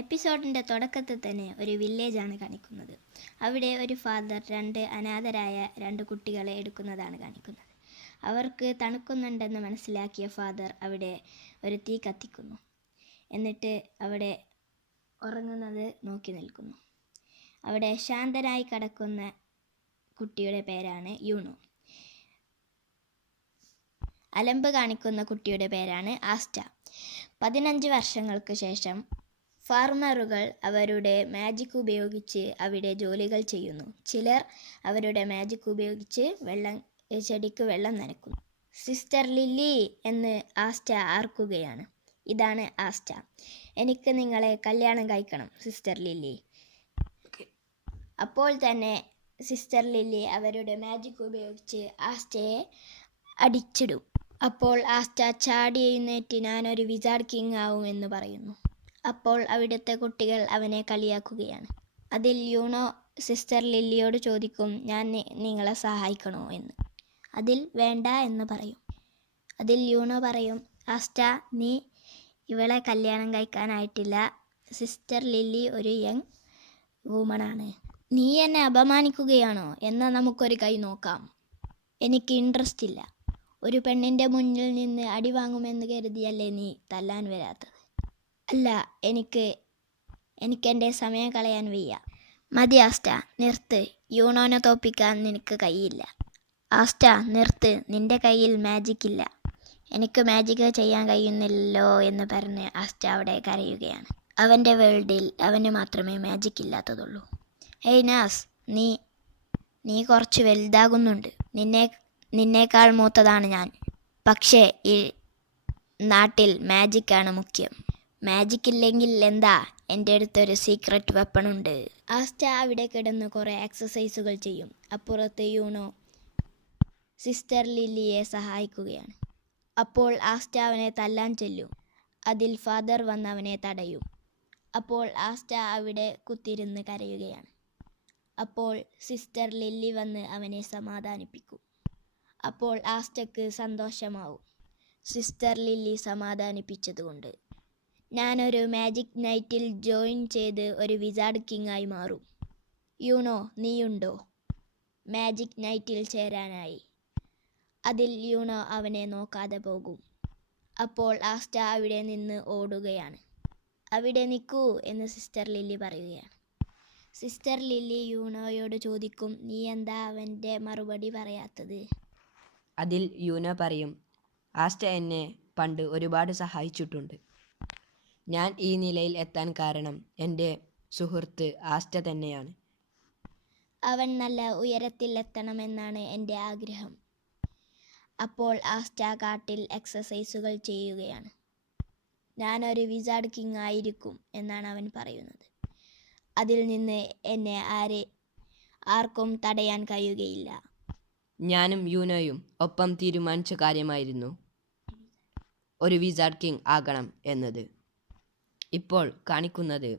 എപ്പിസോഡിൻ്റെ തുടക്കത്തിൽ തന്നെ ഒരു വില്ലേജാണ് കാണിക്കുന്നത്. അവിടെ ഒരു ഫാദർ അനാഥരായ രണ്ട് കുട്ടികളെ എടുക്കുന്നതാണ് കാണിക്കുന്നത്. അവർക്ക് തണുക്കുന്നുണ്ടെന്ന് മനസ്സിലാക്കിയ ഫാദർ അവിടെ ഒരു തീ കത്തിക്കുന്നു. എന്നിട്ട് അവിടെ ഉറങ്ങുന്നത് നോക്കി നിൽക്കുന്നു. അവിടെ ശാന്തനായി കിടക്കുന്ന കുട്ടിയുടെ പേരാണ് യൂണോ. അലമ്പ് കാണിക്കുന്ന കുട്ടിയുടെ പേരാണ് ആസ്റ്റ. 15 വർഷങ്ങൾക്ക് ശേഷം ഫാർമറുകൾ അവരുടെ മാജിക് ഉപയോഗിച്ച് അവിടെ ജോലികൾ ചെയ്യുന്നു. ചിലർ അവരുടെ മാജിക് ഉപയോഗിച്ച് ചെടിക്ക് വെള്ളം നനയ്ക്കുന്നു. സിസ്റ്റർ ലില്ലി എന്ന് ആസ്റ്റ ആർക്കുകയാണ്. ഇതാണ് ആസ്റ്റ. എനിക്ക് നിങ്ങളെ കല്യാണം കഴിക്കണം സിസ്റ്റർ ലില്ലി. അപ്പോൾ തന്നെ സിസ്റ്റർ ലില്ലി അവരുടെ മാജിക് ഉപയോഗിച്ച് ആസ്റ്റയെ അടിച്ചിടും. അപ്പോൾ ആസ്റ്റ ചാടി എഴുന്നേറ്റ് ഞാനൊരു വിസാർഡ് കിങ് ആവും എന്ന് പറയുന്നു. അപ്പോൾ അവിടുത്തെ കുട്ടികൾ അവനെ കളിയാക്കുകയാണ്. അതിൽ യൂണോ സിസ്റ്റർ ലില്ലിയോട് ചോദിക്കും, ഞാൻ നിങ്ങളെ സഹായിക്കണോ എന്ന്. അതിൽ വേണ്ട എന്ന് പറയും. അതിൽ യൂണോ പറയും, ആസ്റ്റ, നീ ഇവളെ കല്യാണം കഴിക്കാനായിട്ടില്ല. സിസ്റ്റർ ലില്ലി ഒരു യങ് വുമണാണ്. നീ എന്നെ അപമാനിക്കുകയാണോ? എന്നാൽ നമുക്കൊരു കൈ നോക്കാം. എനിക്ക് ഇൻട്രസ്റ്റ് ഇല്ല. ഒരു പെണ്ണിൻ്റെ മുന്നിൽ നിന്ന് അടി വാങ്ങുമെന്ന് കരുതിയല്ലേ നീ തല്ലാൻ വരാത്തത്? അല്ല, എനിക്കെൻ്റെ സമയം കളയാൻ വയ്യ. മതി ആസ്റ്റ, നിർത്ത്. യൂണോനെ തോപ്പിക്കാൻ നിനക്ക് കഴിയില്ല. ആസ്റ്റ, നിർത്ത്. നിൻ്റെ കയ്യിൽ മാജിക് ഇല്ല. എനിക്ക് മാജിക് ചെയ്യാൻ കഴിയുന്നില്ലല്ലോ എന്ന് പറഞ്ഞ് ആസ്റ്റ അവിടെ കരയുകയാണ്. അവൻ്റെ വേൾഡിൽ അവന് മാത്രമേ മാജിക് ഇല്ലാത്തതുള്ളൂ. ഹേയ് നാസ്, നീ കുറച്ച് വലുതാകുന്നുണ്ട്. നിന്നേക്കാൾ മൂത്തതാണ് ഞാൻ. പക്ഷേ ഈ നാട്ടിൽ മാജിക്കാണ് മുഖ്യം. മാജിക് ഇല്ലെങ്കിൽ എന്താ, എൻ്റെ അടുത്തൊരു സീക്രട്ട് വെപ്പണുണ്ട്. ആസ്റ്റ അവിടെ കിടന്ന് കുറേ എക്സസൈസുകൾ ചെയ്യും. അപ്പുറത്ത് യൂണോ സിസ്റ്റർ ലില്ലിയെ സഹായിക്കുകയാണ്. അപ്പോൾ ആസ്റ്റ അവനെ തല്ലാൻ ചെല്ലും. അതിൽ ഫാദർ വന്ന് അവനെ തടയും. അപ്പോൾ ആസ്റ്റ അവിടെ കുത്തിരുന്ന് കരയുകയാണ്. അപ്പോൾ സിസ്റ്റർ ലില്ലി വന്ന് അവനെ സമാധാനിപ്പിക്കും. അപ്പോൾ ആസ്റ്റയ്ക്ക് സന്തോഷമാവും, സിസ്റ്റർ ലില്ലി സമാധാനിപ്പിച്ചതുകൊണ്ട്. ഞാനൊരു മാജിക് നൈറ്റിൽ ജോയിൻ ചെയ്ത് ഒരു വിസാർഡ് കിങ് ആയി മാറും. യൂണോ, നീയുണ്ടോ മാജിക് നൈറ്റിൽ ചേരാനായി? അതിൽ യൂണോ അവനെ നോക്കാതെ പോകും. അപ്പോൾ ആസ്റ്റ അവിടെ നിന്ന് ഓടുകയാണ്. അവിടെ നിൽക്കൂ എന്ന് സിസ്റ്റർ ലില്ലി പറയുകയാണ്. സിസ്റ്റർ ലില്ലി യൂണോയോട് ചോദിക്കും, നീ എന്താ അവൻ്റെ മറുപടി പറയാത്തത്? അതിൽ യൂണോ പറയും, ആസ്റ്റ എന്നെ പണ്ട് ഒരുപാട് സഹായിച്ചിട്ടുണ്ട്. ഞാൻ ഈ നിലയിൽ എത്താൻ കാരണം എൻ്റെ സുഹൃത്ത് ആസ്റ്റ തന്നെയാണ്. അവൻ നല്ല ഉയരത്തിൽ എത്തണമെന്നാണ് എൻ്റെ ആഗ്രഹം. അപ്പോൾ ആസ്റ്റ കാട്ടിൽ എക്സസൈസുകൾ ചെയ്യുകയാണ്. ഞാനൊരു വിസാർഡ് കിങ് ആയിരിക്കും എന്നാണ് അവൻ പറയുന്നത്. അതിൽ നിന്ന് എന്നെ ആർക്കും തടയാൻ കഴിയുകയില്ല. ഞാനും യൂണോയും ഒപ്പം തീരുമാനിച്ച കാര്യമായിരുന്നു ഒരു വിസാർഡ് കിങ് ആകണം എന്നത്. ഇപ്പോൾ കാണിക്കുന്നത്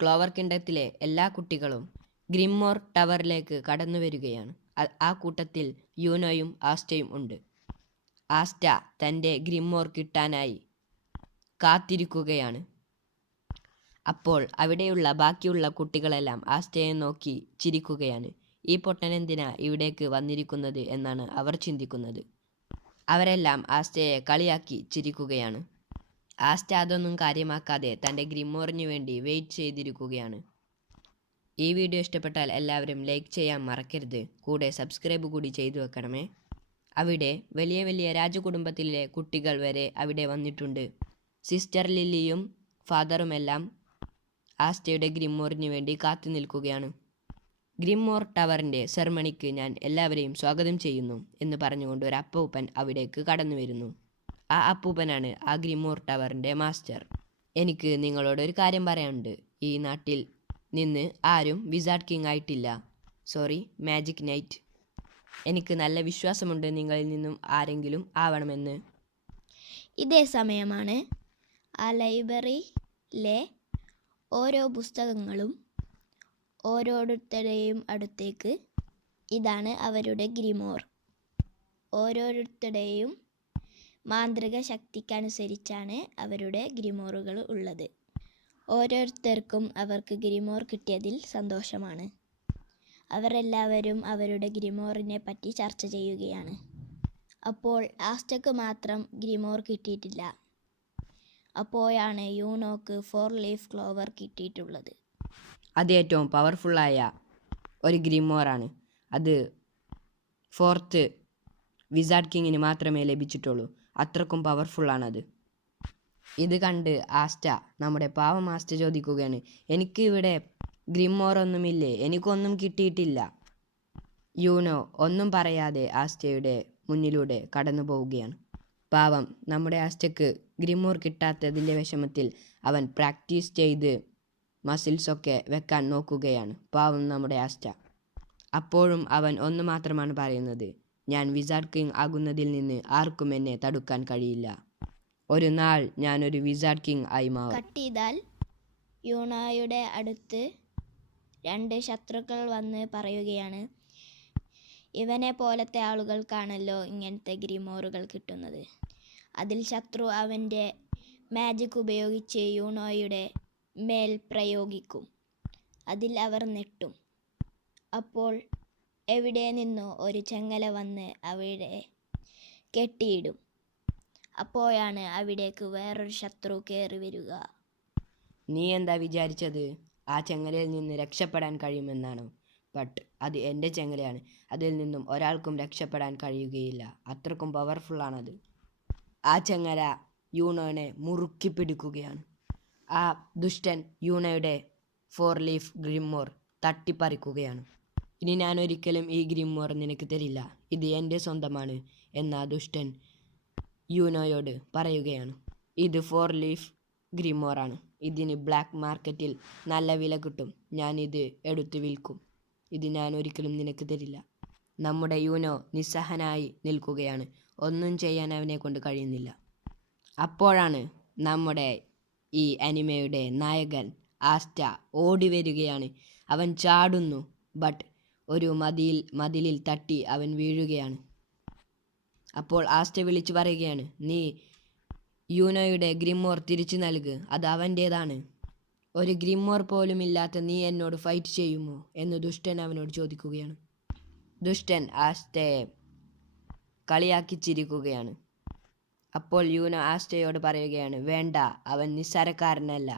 ക്ലോവർ കിൻഡത്തിലെ എല്ലാ കുട്ടികളും ഗ്രിമ്മോർ ടവറിലേക്ക് കടന്നു വരികയാണ്. ആ കൂട്ടത്തിൽ യൂണോയും ആസ്റ്റയും ഉണ്ട്. ആസ്റ്റ തൻ്റെ ഗ്രിമ്മോർ കിട്ടാനായി കാത്തിരിക്കുകയാണ്. അപ്പോൾ അവിടെയുള്ള ബാക്കിയുള്ള കുട്ടികളെല്ലാം ആസ്റ്റയെ നോക്കി ചിരിക്കുകയാണ്. ഈ പൊട്ടനെന്തിനാ ഇവിടേക്ക് വന്നിരിക്കുന്നത് എന്നാണ് അവർ ചിന്തിക്കുന്നത്. അവരെല്ലാം ആസ്റ്റയെ കളിയാക്കി ചിരിക്കുകയാണ്. ആസ്റ്റ അതൊന്നും കാര്യമാക്കാതെ തൻ്റെ ഗ്രിമ്മോറിന് വേണ്ടി വെയിറ്റ് ചെയ്തിരിക്കുകയാണ്. ഈ വീഡിയോ ഇഷ്ടപ്പെട്ടാൽ എല്ലാവരും ലൈക്ക് ചെയ്യാൻ മറക്കരുത്. കൂടെ സബ്സ്ക്രൈബ് കൂടി ചെയ്തു വെക്കണമേ. അവിടെ വലിയ വലിയ രാജകുടുംബത്തിലെ കുട്ടികൾ വരെ അവിടെ വന്നിട്ടുണ്ട്. സിസ്റ്റർ ലില്ലിയും ഫാദറുമെല്ലാം ആസ്റ്റയുടെ ഗ്രിമ്മോറിന് വേണ്ടി കാത്തു നിൽക്കുകയാണ്. ഗ്രിമ്മോർ ടവറിൻ്റെ സെർമണിക്ക് ഞാൻ എല്ലാവരെയും സ്വാഗതം ചെയ്യുന്നു എന്ന് പറഞ്ഞുകൊണ്ട് ഒരു അപ്പൂപ്പൻ അവിടേക്ക് കടന്നു വരുന്നു. ആ അപ്പൂപ്പനാണ് ആ ഗ്രിമ്മോർ ടവറിൻ്റെ മാസ്റ്റർ. എനിക്ക് നിങ്ങളോട് ഒരു കാര്യം പറയാനുണ്ട്. ഈ നാട്ടിൽ നിന്ന് ആരും വിസാർഡ് കിങ് ആയിട്ടില്ല. Sorry, magic night. എനിക്ക് നല്ല വിശ്വാസമുണ്ട് നിങ്ങളിൽ നിന്നും ആരെങ്കിലും ആവണമെന്ന്. ഇതേ സമയമാണ് ആ ലൈബ്രറിയിലെ ഓരോ പുസ്തകങ്ങളും ഓരോരുത്തരുടെയും അടുത്തേക്ക്. ഇതാണ് അവരുടെ ഗ്രിമോർ. ഓരോരുത്തരുടെയും മാന്ത്രിക ശക്തിക്കനുസരിച്ചാണ് അവരുടെ ഗ്രിമോറുകൾ ഉള്ളത്. ഓരോരുത്തർക്കും അവർക്ക് ഗ്രിമോർ കിട്ടിയതിൽ സന്തോഷമാണ്. അവരെല്ലാവരും അവരുടെ ഗ്രിമോറിനെ പറ്റി ചർച്ച ചെയ്യുകയാണ്. അപ്പോൾ ആസ്റ്റയ്ക്ക് മാത്രം ഗ്രിമോർ കിട്ടിയിട്ടില്ല. അപ്പോഴാണ് യൂണോക്ക് 4 ലീഫ് ക്ലോവർ കിട്ടിയിട്ടുള്ളത്. അത് ഏറ്റവും പവർഫുള്ളായ ഒരു ഗ്രിമോറാണ്. അത് 4th വിസാർഡ് കിങ്ങിന് മാത്രമേ ലഭിച്ചിട്ടുള്ളൂ. അത്രക്കും പവർഫുള്ളാണത്. ഇത് കണ്ട് ആസ്റ്റ, നമ്മുടെ പാവം ആസ്റ്റ ചോദിക്കുകയാണ്, എനിക്ക് ഇവിടെ ഗ്രിമോറൊന്നുമില്ലേ, എനിക്കൊന്നും കിട്ടിയിട്ടില്ല. യൂണോ ഒന്നും പറയാതെ ആസ്റ്റയുടെ മുന്നിലൂടെ കടന്നു പോവുകയാണ്. പാവം നമ്മുടെ ആസ്റ്റയ്ക്ക് ഗ്രിമോർ കിട്ടാത്തതിൻ്റെ വിഷമത്തിൽ അവൻ പ്രാക്ടീസ് ചെയ്ത് മസിൽസൊക്കെ വെക്കാൻ നോക്കുകയാണ്. പാവം നമ്മുടെ ആസ്റ്റ. അപ്പോഴും അവൻ ഒന്ന് മാത്രമാണ് പറയുന്നത്, ഞാൻ വിസാർഡ് കിങ് ആകുന്നതിൽ നിന്ന് ആർക്കും എന്നെ തടുക്കാൻ കഴിയില്ല. ഒരു നാൾ ഞാനൊരു വിസാർഡ് കിങ് ആയി മാറും. കട്ട് ചെയ്താൽ യൂണോയുടെ അടുത്ത് 2 ശത്രുക്കൾ വന്ന് പറയുകയാണ്, ഇവനെ പോലത്തെ ആളുകൾക്കാണല്ലോ ഇങ്ങനത്തെ ഗ്രിമോറുകൾ കിട്ടുന്നത്. അതിൽ ശത്രു അവൻ്റെ മാജിക് ഉപയോഗിച്ച് യൂണോയുടെ മേൽ പ്രയോഗിക്കും. അതിൽ അവർ നെട്ടും. അപ്പോൾ എവിടെ നിന്നോ ഒരു ചെങ്ങല വന്ന് അവിടെ കെട്ടിയിടും. അപ്പോഴാണ് അവിടേക്ക് വേറൊരു ശത്രു കയറി വരിക. നീ എന്താ വിചാരിച്ചത്? ആ ചെങ്ങലയിൽ നിന്ന് രക്ഷപ്പെടാൻ കഴിയുമെന്നാണോ? ബട്ട് അത് എൻ്റെ ചെങ്ങലയാണ്. അതിൽ നിന്നും ഒരാൾക്കും രക്ഷപ്പെടാൻ കഴിയുകയില്ല. അത്രക്കും പവർഫുള്ളാണത്. ആ ചെങ്ങല യൂണോനെ മുറുക്കി പിടിക്കുകയാണ്. ആ ദുഷ്ടൻ യൂണോയുടെ 4 ലീഫ് ഗ്രിമോർ തട്ടിപ്പറിക്കുകയാണ്. ഇനി ഞാൻ ഒരിക്കലും ഈ ഗ്രിമോർ നിനക്ക് തരില്ല, ഇത് എൻ്റെ സ്വന്തമാണ് എന്ന് ആ ദുഷ്ടൻ യൂണോയോട് പറയുകയാണ്. ഇത് 4 ലീഫ് ഗ്രിമോറാണ്. ഇതിന് ബ്ലാക്ക് മാർക്കറ്റിൽ നല്ല വില കിട്ടും. ഞാനിത് എടുത്ത് വിൽക്കും. ഇത് ഞാൻ ഒരിക്കലും നിനക്ക് തരില്ല. നമ്മുടെ യൂണോ നിസ്സഹനായി നിൽക്കുകയാണ്. ഒന്നും ചെയ്യാൻ അവനെ കൊണ്ട് കഴിയുന്നില്ല. അപ്പോഴാണ് നമ്മുടെ ഈ അനിമയുടെ നായകൻ ആസ്റ്റ ഓടി വരികയാണ്. അവൻ ചാടുന്നു. ബട്ട് ഒരു മതിലിൽ തട്ടി അവൻ വീഴുകയാണ്. അപ്പോൾ ആസ്റ്റ വിളിച്ചു പറയുകയാണ്, നീ യൂണോയുടെ ഗ്രിമോർ തിരിച്ചു നൽക്, അത് അവൻ്റേതാണ്. ഒരു ഗ്രിമോർ പോലും ഇല്ലാത്ത നീ എന്നോട് ഫൈറ്റ് ചെയ്യുമോ എന്ന് ദുഷ്ടൻ അവനോട് ചോദിക്കുകയാണ്. ദുഷ്ടൻ ആസ്റ്റയെ കളിയാക്കി ചിരിക്കുകയാണ്. അപ്പോൾ യൂണോ ആസ്റ്റയോട് പറയുകയാണ്, വേണ്ട, അവൻ നിസ്സാരക്കാരനല്ല,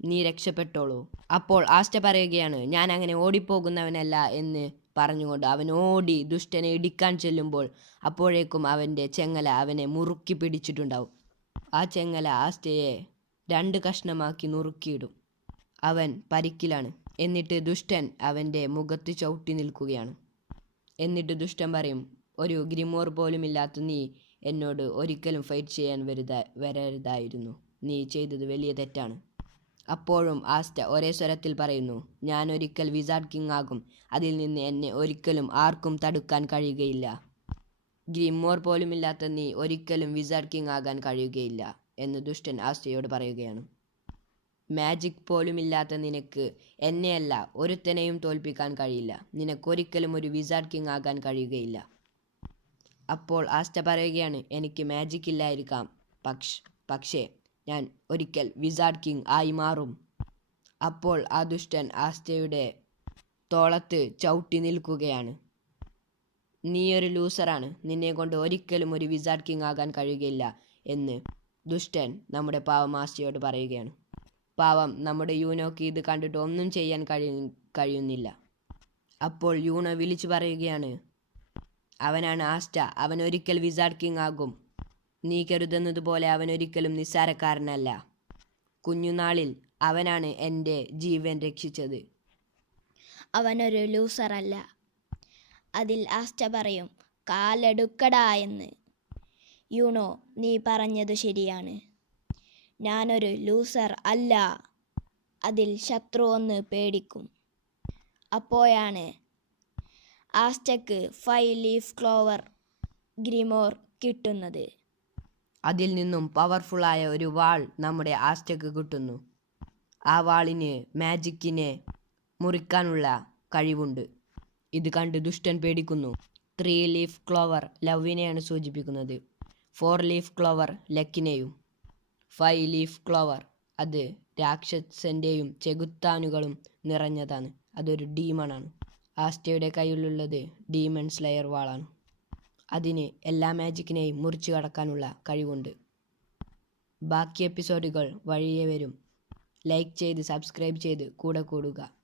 നീ രക്ഷപ്പെട്ടോളൂ. അപ്പോൾ ആസ്റ്റ പറയുകയാണ്, ഞാൻ അങ്ങനെ ഓടിപ്പോകുന്നവനല്ല എന്ന് പറഞ്ഞുകൊണ്ട് അവൻ ഓടി ദുഷ്ടനെ ഇടിക്കാൻ ചെല്ലുമ്പോൾ അപ്പോഴേക്കും അവൻ്റെ ചെങ്ങല അവനെ മുറുക്കി പിടിച്ചിട്ടുണ്ടാവും. ആ ചെങ്ങല ആസ്റ്റയെ 2 കഷ്ണമാക്കി നുറുക്കിയിടും. അവൻ പരിക്കിലാണ്. എന്നിട്ട് ദുഷ്ടൻ അവൻ്റെ മുഖത്ത് ചവിട്ടി നിൽക്കുകയാണ്. എന്നിട്ട് ദുഷ്ടൻ പറയും, ഒരു ഗ്രിമോർ പോലുമില്ലാത്ത നീ എന്നോട് ഒരിക്കലും ഫൈറ്റ് ചെയ്യാൻ വരരുതായിരുന്നു. നീ ചെയ്തത് വലിയ തെറ്റാണ്. അപ്പോഴും ആസ്റ്റ ഒരേ സ്വരത്തിൽ പറയുന്നു, ഞാൻ ഒരിക്കൽ വിസാർഡ് കിങ് ആകും. അതിൽ നിന്ന് എന്നെ ഒരിക്കലും ആർക്കും തടുക്കാൻ കഴിയുകയില്ല. ഗ്രിമോർ പോലുമില്ലാത്ത നീ ഒരിക്കലും വിസാർഡ് കിങ് ആകാൻ കഴിയുകയില്ല എന്ന് ദുഷ്ടൻ ആസ്റ്റയോട് പറയുകയാണ്. മാജിക് പോലുമില്ലാത്ത നിനക്ക് എന്നെയല്ല ഒരുത്തനെയും തോൽപ്പിക്കാൻ കഴിയില്ല. നിനക്കൊരിക്കലും ഒരു വിസാർഡ് കിങ് ആകാൻ കഴിയുകയില്ല. അപ്പോൾ ആസ്റ്റ പറയുകയാണ്, എനിക്ക് മാജിക് ഇല്ലായിരിക്കാം, പക്ഷേ ഞാൻ ഒരിക്കൽ വിസാർഡ് കിങ് ആയി മാറും. അപ്പോൾ ആ ദുഷ്ടൻ ആസ്റ്റയുടെ തോളത്ത് ചവിട്ടി നിൽക്കുകയാണ്. നീ ഒരു ലൂസറാണ്, നിന്നെ കൊണ്ട് ഒരിക്കലും ഒരു വിസാർഡ് കിങ് ആകാൻ കഴിയുകയില്ല എന്ന് ദുഷ്ടൻ നമ്മുടെ പാവം ആസ്റ്റയോട് പറയുകയാണ്. പാവം നമ്മുടെ യൂണോക്ക് ഇത് കണ്ടിട്ട് ഒന്നും ചെയ്യാൻ കഴിയുന്നില്ല. അപ്പോൾ യൂണോ വിളിച്ചു പറയുകയാണ്, അവനാണ് ആസ്റ്റ, അവൻ ഒരിക്കൽ വിസാർഡ് കിങ് ആകും. നീ കരുതുന്നത് പോലെ അവൻ ഒരിക്കലും നിസ്സാരക്കാരനല്ല. കുഞ്ഞുനാളിൽ അവനാണ് എൻ്റെ ജീവൻ രക്ഷിച്ചത്. അവനൊരു ലൂസറല്ല. അതിൽ ആസ്റ്റ പറയും, കാലെടുക്കടാ എന്ന്. യൂണോ, നീ പറഞ്ഞത് ശരിയാണ്, ഞാനൊരു ലൂസർ അല്ല. അതിൽ ശത്രു ഒന്ന് പേടിക്കും. അപ്പോഴാണ് ആസ്റ്റയ്ക്ക് 5 ലീഫ് ക്ലോവർ ഗ്രിമോർ കിട്ടുന്നത്. അതിൽ നിന്നും പവർഫുള്ളായ ഒരു വാൾ നമ്മുടെ ആസ്റ്റയ്ക്ക് കിട്ടുന്നു. ആ വാളിന് മാജിക്കിനെ മുറിക്കാനുള്ള കഴിവുണ്ട്. ഇത് കണ്ട് ദുഷ്ടൻ പേടിക്കുന്നു. 3 ലീഫ് ക്ലോവർ ലവിനെയാണ് സൂചിപ്പിക്കുന്നത്. 4 ലീഫ് ക്ലോവർ ലക്കിനെയും 5 ലീഫ് ക്ലോവർ അത് രാക്ഷസൻ്റെയും ചെകുത്താനുകളും നിറഞ്ഞതാണ്. അതൊരു ഡീമണാണ്. ആസ്റ്റയുടെ കയ്യിലുള്ളത് ഡീമൺ സ്ലെയർ വാളാണ്. അതിന് എല്ലാ മാജിക്കിനെയും മുറിച്ചു കടക്കാനുള്ള കഴിവുണ്ട്. ബാക്കി എപ്പിസോഡുകൾ വഴിയെ വരും. ലൈക്ക് ചെയ്ത് സബ്സ്ക്രൈബ് ചെയ്ത് കൂടെ കൂടുക.